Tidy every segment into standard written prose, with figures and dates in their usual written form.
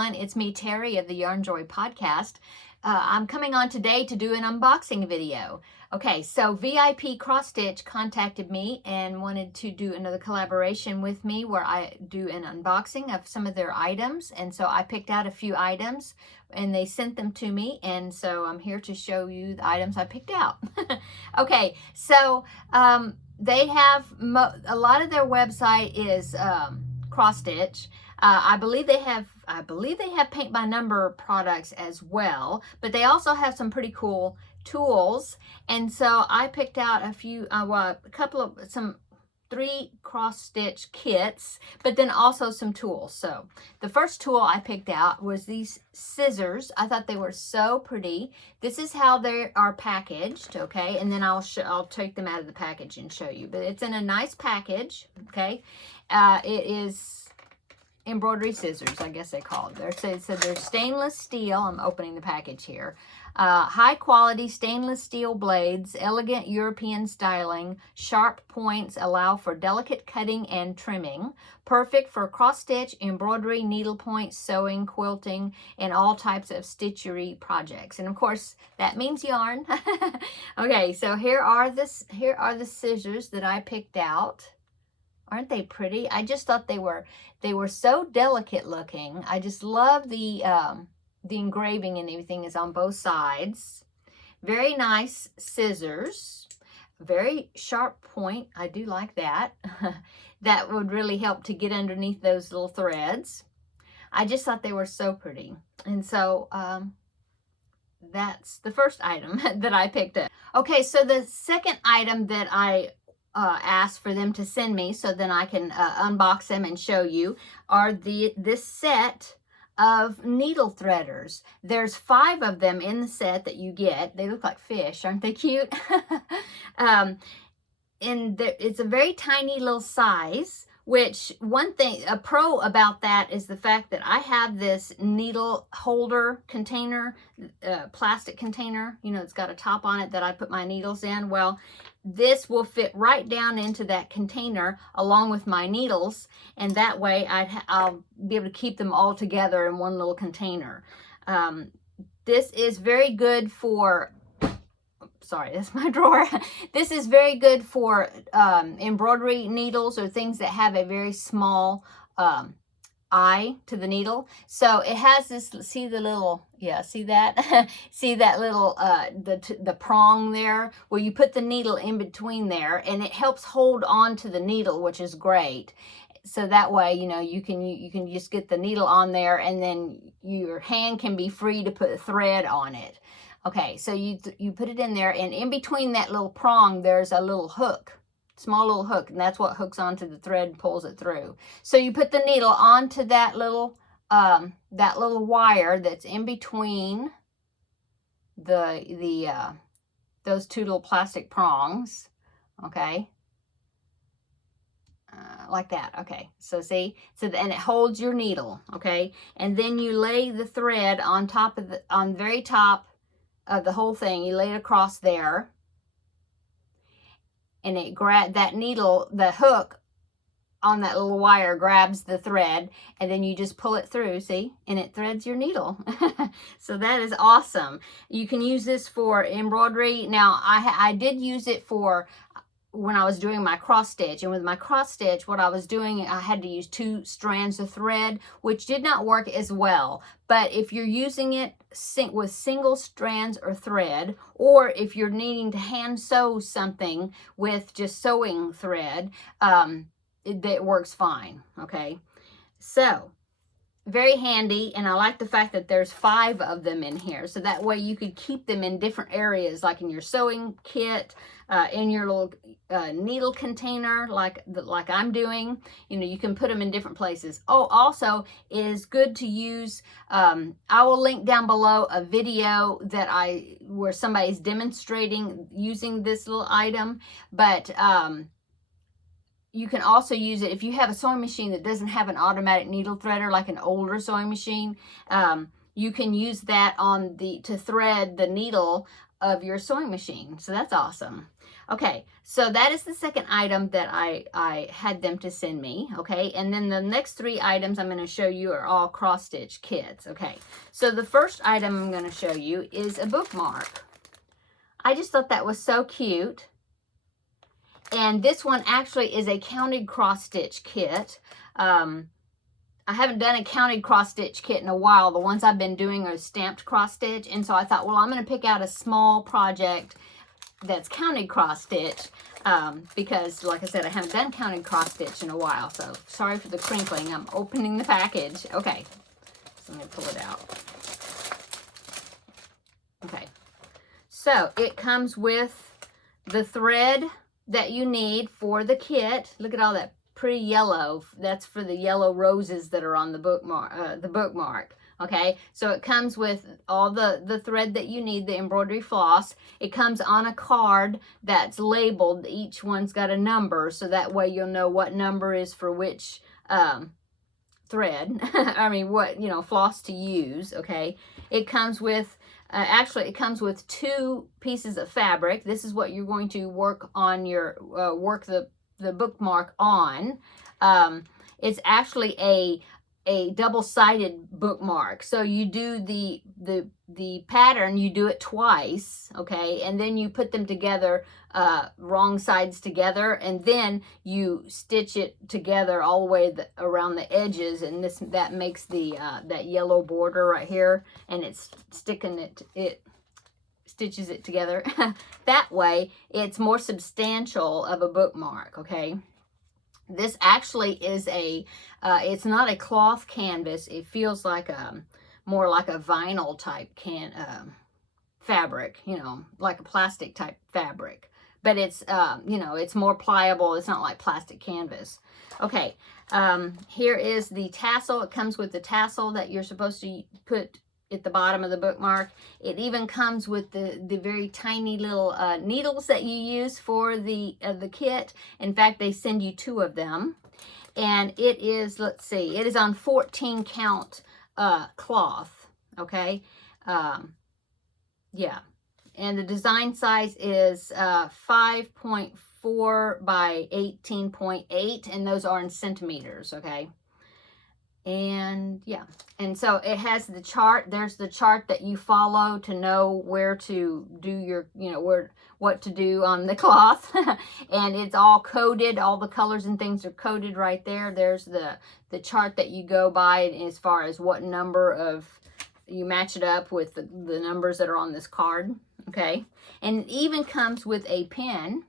everyone. It's me, Terry of the Yarn Joy podcast. I'm coming on today to do an unboxing video. Okay, so VIP Cross Stitch contacted me and wanted to do another collaboration with me where I do an unboxing of some of their items. And so I picked out a few items and they sent them to me. And so I'm here to show you the items I picked out. Okay, so they have a lot of their website is cross stitch. I believe they have paint by number products as well, but they also have some pretty cool tools. And so I picked out a few, three cross stitch kits, but then also some tools. So the first tool I picked out was these scissors. I thought they were so pretty. This is how they are packaged, okay? And then I'll take them out of the package and show you. But it's in a nice package, okay? It is embroidery scissors, I guess they call it. They're stainless steel. I'm opening the package here. High quality stainless steel blades, elegant European styling, sharp points allow for delicate cutting and trimming. Perfect for cross stitch, embroidery, needlepoint, sewing, quilting, and all types of stitchery projects. And of course, that means yarn. Okay, so here are the scissors that I picked out. Aren't they pretty? I just thought they were so delicate looking. I just love the engraving and everything is on both sides. Very nice scissors. Very sharp point. I do like that. That would really help to get underneath those little threads. I just thought they were so pretty. And so that's the first item that I picked up. Okay, so the second item that I asked for them to send me so then I can unbox them and show you are this set of needle threaders. There's 5 of them in the set that you get. They look like fish, aren't they cute? It's a very tiny little size, which a pro about that is the fact that I have this needle holder container, plastic container, you know, it's got a top on it that I put my needles in. Well, this will fit right down into that container along with my needles, and that way I'll be able to keep them all together in one little container. This is very good for, sorry, that's my drawer. This is very good for embroidery needles or things that have a very small eye to the needle. So it has this, see the little, yeah, see that? See that little, the prong there where you put the needle in between there, and it helps hold on to the needle, which is great. So that way, you know, you can just get the needle on there and then your hand can be free to put a thread on it. Okay, so you put it in there, and in between that little prong, there's a little hook. Small little hook, and that's what hooks onto the thread and pulls it through. So you put the needle onto that little wire that's in between those 2 little plastic prongs, okay, like that. Okay, so see, and it holds your needle, okay, and then you lay the thread on the very top of the whole thing. You lay it across there. And that needle, the hook on that little wire grabs the thread, and then you just pull it through, see? And it threads your needle. So that is awesome. You can use this for embroidery. Now, I did use it for when I was doing my cross stitch, and with my cross stitch, what I was doing, I had to use 2 strands of thread, which did not work as well. But if you're using it with single strands or thread, or if you're needing to hand sew something with just sewing thread, it works fine, okay? So, very handy, and I like the fact that there's 5 of them in here, so that way you could keep them in different areas, like in your sewing kit, in your little needle container, like I'm doing. You know, you can put them in different places. Oh, also, it is good to use. I will link down below a video where somebody's demonstrating using this little item, but you can also use it if you have a sewing machine that doesn't have an automatic needle threader, like an older sewing machine. You can use that to thread the needle of your sewing machine. So that's awesome. Okay, so that is the second item that I had them to send me, okay? And then the next 3 items I'm going to show you are all cross-stitch kits, okay? So the first item I'm going to show you is a bookmark. I just thought that was so cute. And this one actually is a counted cross-stitch kit. I haven't done a counted cross-stitch kit in a while. The ones I've been doing are stamped cross-stitch. And so I thought, well, I'm going to pick out a small project that's counted cross-stitch because, like I said, I haven't done counted cross-stitch in a while. So sorry for the crinkling. I'm opening the package. Okay, so I'm going to pull it out. Okay, so it comes with the thread that you need for the kit. Look at all that pretty yellow. That's for the yellow roses that are on the bookmark. Okay, so it comes with all the thread that you need, the embroidery floss. It comes on a card that's labeled. Each one's got a number, so that way you'll know what number is for which thread. I mean, what, you know, floss to use, okay? It comes with, actually, it comes with 2 pieces of fabric. This is what you're going to work on your, work the bookmark on. It's actually a double-sided bookmark. So you do the pattern, you do it twice, okay, and then you put them together, wrong sides together, and then you stitch it together all the way around the edges, and that makes the that yellow border right here, and it's sticking it stitches it together. That way it's more substantial of a bookmark, okay? This actually is it's not a cloth canvas. It feels like more like a vinyl type fabric, you know, like a plastic type fabric. But it's, you know, it's more pliable. It's not like plastic canvas. Okay, here is the tassel. It comes with the tassel that you're supposed to put at the bottom of the bookmark. It even comes with the very tiny little needles that you use for the kit. In fact, they send you 2 of them. And it is, let's see, it is on 14 count cloth, okay? Yeah. And the design size is 5.4 by 18.8, and those are in centimeters, okay? And yeah, and so it has the chart. There's the chart that you follow to know where to do your, you know, what to do on the cloth. And it's all coded. All the colors and things are coded right there. There's the chart that you go by as far as what number of, you match it up with the numbers that are on this card, okay? And it even comes with a pen.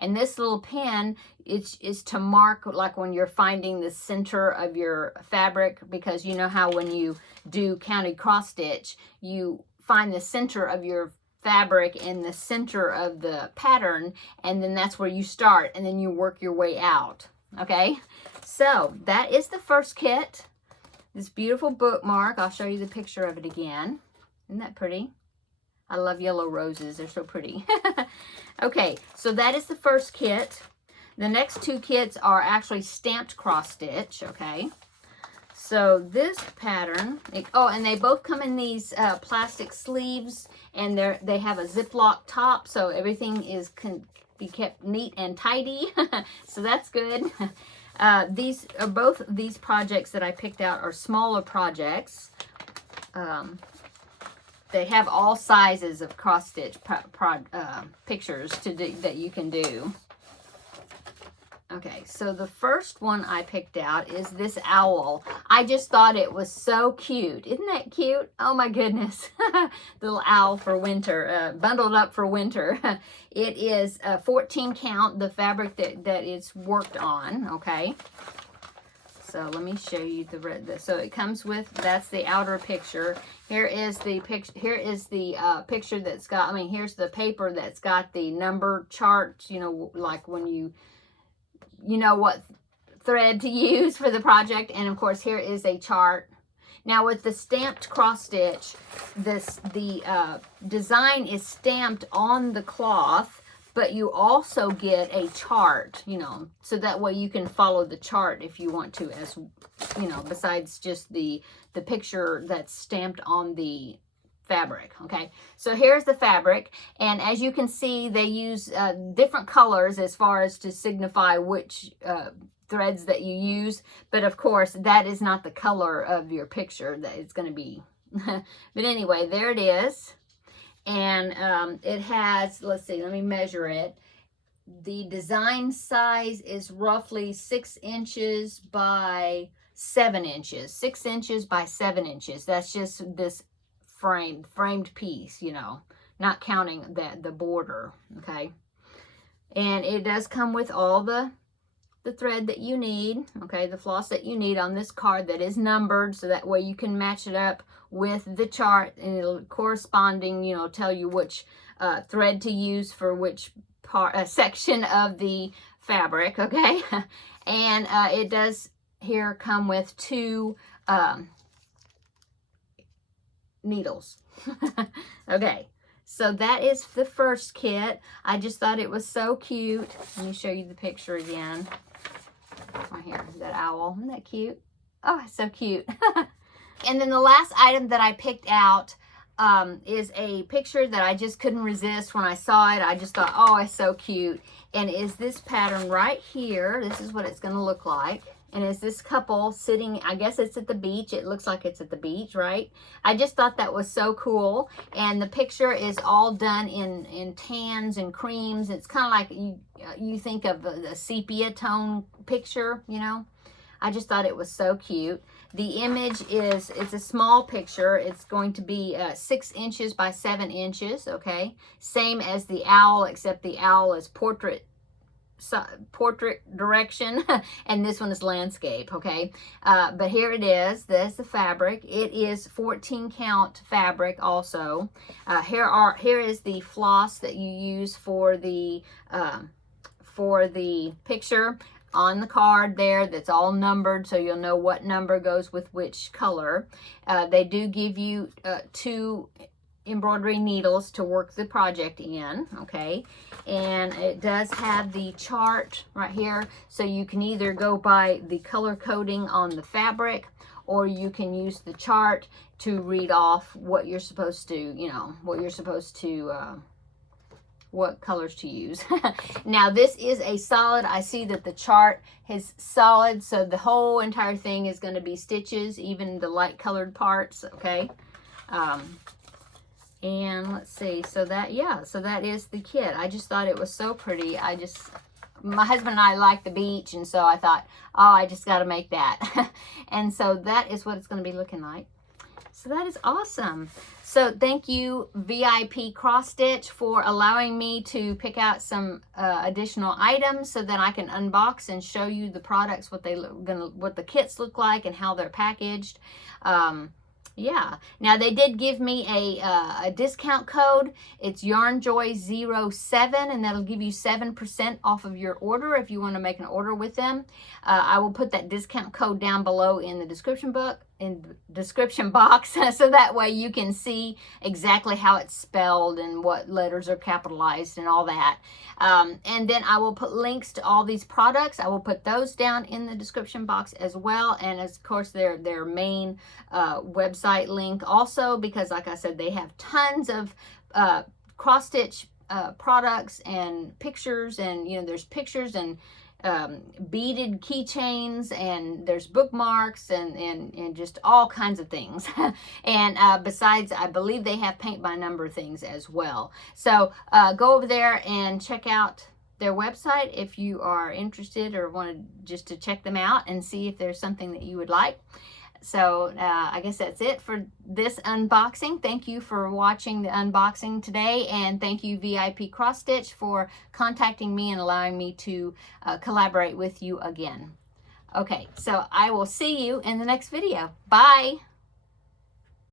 And this little pen is to mark, like when you're finding the center of your fabric, because you know how when you do counted cross stitch, you find the center of your fabric in the center of the pattern, and then that's where you start, and then you work your way out, okay? So that is the first kit. This beautiful bookmark. I'll show you the picture of it again. Isn't that pretty? I love yellow roses. They're so pretty. Okay, so that is the first kit. The next 2 kits are actually stamped cross stitch, okay? So this pattern, and they both come in these plastic sleeves, and they have a Ziploc top, so everything can be kept neat and tidy. So that's good. Both these projects that I picked out are smaller projects. They have all sizes of cross-stitch pictures that you can do. Okay, so the first one I picked out is this owl. I just thought it was so cute. Isn't that cute? Oh my goodness. Little owl for winter, bundled up for winter. It is 14 count, the fabric that it's worked on, okay? So let me show you so it comes with, that's the outer picture. Here is the picture. Here is the picture that's got, here's the paper that's got the number charts, you know, like when you know what thread to use for the project. And of course, here is a chart. Now with the stamped cross stitch, the design is stamped on the cloth, but you also get a chart, you know, so that way you can follow the chart if you want to, as you know, besides just the picture that's stamped on the fabric. Okay, so here's the fabric, and as you can see, they use different colors as far as to signify which threads that you use, but of course that is not the color of your picture that it's going to be. But anyway, there it is, and it has, let's see, let me measure it. The design size is roughly 6 inches by 7 inches. 6 inches by 7 inches. That's just this framed piece, you know, not counting the border. Okay, and it does come with all the thread that you need. Okay, the floss that you need on this card that is numbered, so that way you can match it up with the chart, and it'll corresponding, you know, tell you which thread to use for which part section of the fabric. Okay, and it does here come with 2 needles. Okay, so that is the first kit. I just thought it was so cute. Let me show you the picture again. Right here, that owl. Isn't that cute? Oh, it's so cute. And then the last item that I picked out is a picture that I just couldn't resist when I saw it. I just thought, oh, it's so cute. And is this pattern right here. This is what it's going to look like. And is this couple sitting, I guess it's at the beach. It looks like it's at the beach, right? I just thought that was so cool. And the picture is all done in tans and creams. It's kind of like you think of the sepia tone picture, you know. I just thought it was so cute. The image is, it's a small picture. It's going to be 6 inches by 7 inches, okay? Same as the owl, except the owl is portrait direction, and this one is landscape. Okay, but here it is. There's the fabric. It is 14 count fabric also. Here is the floss that you use for the picture on the card there. That's all numbered, so you'll know what number goes with which color. They do give you 2 embroidery needles to work the project in. Okay, and it does have the chart right here, so you can either go by the color coding on the fabric, or you can use the chart to read off what you're supposed to, you know, what colors to use. Now this is a solid. I see that the chart is solid, so the whole entire thing is going to be stitches, even the light colored parts. Okay, and let's see, so that, yeah, so that is the kit. I just thought it was so pretty. My husband and I like the beach, and so I thought, oh, I just got to make that. And so that is what it's going to be looking like. So that is awesome. So thank you, VIP Cross Stitch, for allowing me to pick out some additional items so that I can unbox and show you the products, what the kits look like and how they're packaged. Yeah, now they did give me a discount code. It's YarnJoy07, and that'll give you 7% off of your order if you want to make an order with them. I will put that discount code down below in the description box, so that way you can see exactly how it's spelled and what letters are capitalized and all that. And then I will put links to all these products. I will put those down in the description box as well, and of course their main website link also, because like I said, they have tons of cross stitch products and pictures, and you know, there's pictures and beaded keychains, and there's bookmarks and just all kinds of things. And besides, I believe they have paint by number things as well. So go over there and check out their website if you are interested or wanted just to check them out and see if there's something that you would like. So I guess that's it for this unboxing. Thank you for watching the unboxing today, and thank you VIP Cross Stitch for contacting me and allowing me to collaborate with you again. Okay, so I will see you in the next video. Bye!